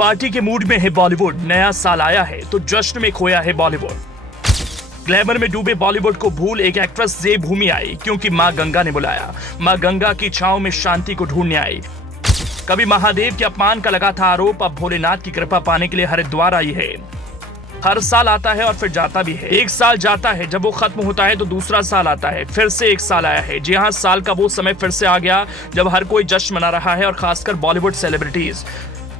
Party के mood में है बॉलीवुड, नया साल आया है तो जश्न में खोया है बॉलीवुड। ग्लैमर में डूबे बॉलीवुड को भूल एक एक्ट्रेस देवभूमि आई, क्योंकि मां गंगा ने बुलाया। मां गंगा की छांव में शांति को ढूंढने आई। कभी महादेव के अपमान का लगा था आरोप, अब भोलेनाथ की कृपा पाने के लिए हरिद्वार आई है। हर साल आता है और फिर जाता भी है। एक साल जाता है, जब वो खत्म होता है तो दूसरा साल आता है, फिर से एक साल आया है। जी हाँ, साल का वो समय फिर से आ गया जब हर कोई जश्न मना रहा है, और खासकर बॉलीवुड सेलिब्रिटीज,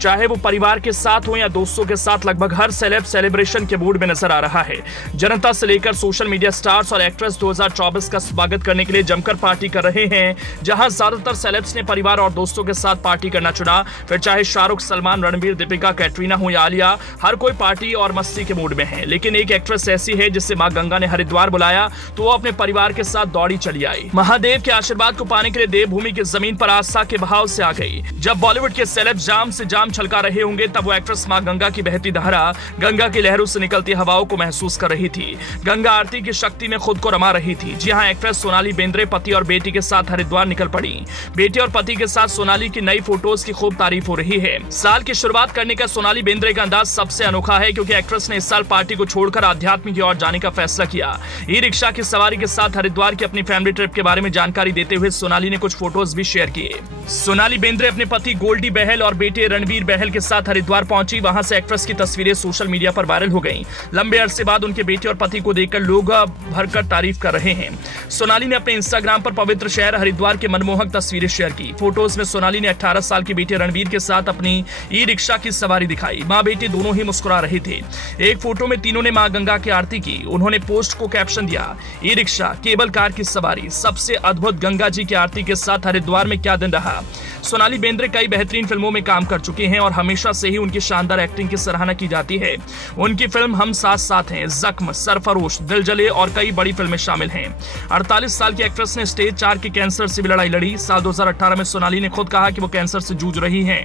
चाहे वो परिवार के साथ हो या दोस्तों के साथ, लगभग हर सेलेब सेलिब्रेशन के मूड में नजर आ रहा है। जनता से लेकर सोशल मीडिया स्टार्स और एक्ट्रेस 2024 का स्वागत करने के लिए जमकर पार्टी कर रहे हैं। जहां ज्यादातर सेलेब्स ने परिवार और दोस्तों के साथ पार्टी करना चुना, फिर चाहे शाहरुख, सलमान, रणबीर, दीपिका, कैटरीना हो या आलिया, हर कोई पार्टी और मस्ती के मूड में है। लेकिन एक एक्ट्रेस ऐसी है जिसे मां गंगा ने हरिद्वार बुलाया तो वो अपने परिवार के साथ दौड़ी चली आई। महादेव के आशीर्वाद को पाने के लिए देवभूमि की जमीन पर आस्था के बहाव से आ गई। जब बॉलीवुड के सेलेब्स जाम से जाम छलका रहे होंगे, तब वो एक्ट्रेस मां गंगा की बहती धारा, गंगा की लहरों से निकलती हवाओं को महसूस कर रही थी। गंगा आरती की शक्ति में खुद को रमा रही थी। जी हां, एक्ट्रेस सोनाली बेंद्रे पति और बेटी के साथ हरिद्वार निकल पड़ी। बेटी और पति के साथ सोनाली की नई फोटोज की खूब तारीफ हो रही है। साल की शुरुआत करने का सोनाली बेंद्रे का अंदाज सबसे अनोखा है, क्योंकि एक्ट्रेस ने इस साल पार्टी को छोड़कर आध्यात्म की ओर जाने का फैसला किया। ई रिक्शा की सवारी के साथ हरिद्वार की अपनी फैमिली ट्रिप के बारे में जानकारी देते हुए सोनाली ने कुछ फोटोज भी शेयर किए। सोनाली बेंद्रे अपने पति गोल्डी बहल और बेटे रणबीर बहल के साथ हरिद्वार पहुंची। वहां से एक्ट्रेस की तस्वीरें सोशल मीडिया पर वायरल हो गईं। लंबे अरसे बाद उनके बेटे और पति को देखकर लोग भरकर तारीफ कर रहे हैं। सोनाली ने अपने इंस्टाग्राम पर पवित्र शहर हरिद्वार की मनमोहक तस्वीरें शेयर की। फोटोज में सोनाली ने 18 साल के बेटे रणबीर के साथ अपनी ई रिक्शा की सवारी दिखाई। मां बेटे दोनों ही मुस्कुरा रहे थे। एक फोटो में तीनों ने मां गंगा की आरती की। उन्होंने पोस्ट को कैप्शन दिया, ई रिक्शा, केबल कार की सवारी, सबसे अद्भुत गंगा जी की आरती के साथ हरिद्वार में क्या दिन रहा। सोनाली बेंद्रे कई बेहतरीन फिल्मों में काम कर चुकी हैं और हमेशा से ही उनकी शानदार एक्टिंग की सराहना की जाती है। उनकी फिल्म हम साथ साथ हैं, जख्म, सरफरोश, दिल जले और कई बड़ी फिल्में शामिल हैं। 48 साल की एक्ट्रेस ने स्टेज 4 के कैंसर से भी लड़ाई लड़ी। साल 2018 में सोनाली ने खुद कहा कि वो कैंसर से जूझ रही हैं,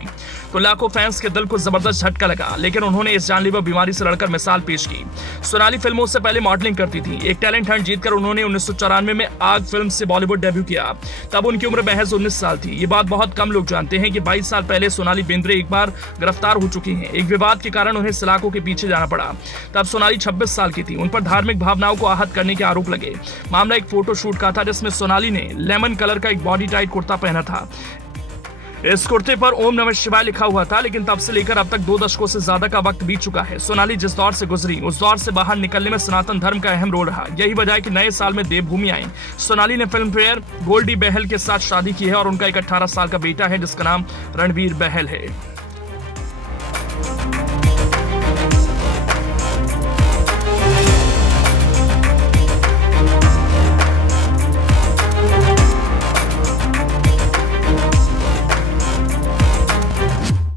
तो लाखों फैंस के दिल को जबरदस्त झटका लगा, लेकिन उन्होंने इस जानलेवा बीमारी से लड़कर मिसाल पेश की। सोनाली फिल्मों से पहले मॉडलिंग करती थी। एक टैलेंट हंट जीतकर उन्होंने 1994 में आग फिल्म से बॉलीवुड डेब्यू किया। तब उनकी उम्र महज 19 साल थी। ये बात बहुत कम लोग जानते हैं कि 22 साल पहले सोनाली बेंद्रे एक बार गिरफ्तार हो चुकी हैं। एक विवाद के कारण उन्हें सलाखों के पीछे जाना पड़ा। तब सोनाली 26 साल की थी। उन पर धार्मिक भावनाओं को आहत करने के आरोप लगे। मामला एक फोटो शूट का था, जिसमें सोनाली ने लेमन कलर का एक बॉडी टाइट कुर्ता पहना था। इस कुर्ते पर ओम नमः शिवाय लिखा हुआ था, लेकिन तब से लेकर अब तक 2 दशकों से ज्यादा का वक्त बीत चुका है। सोनाली जिस दौर से गुजरी, उस दौर से बाहर निकलने में सनातन धर्म का अहम रोल रहा। यही वजह है कि नए साल में देवभूमि आई। सोनाली ने फिल्म फेयर गोल्डी बहल के साथ शादी की है और उनका एक 18 साल का बेटा है, जिसका नाम रणबीर बहल है।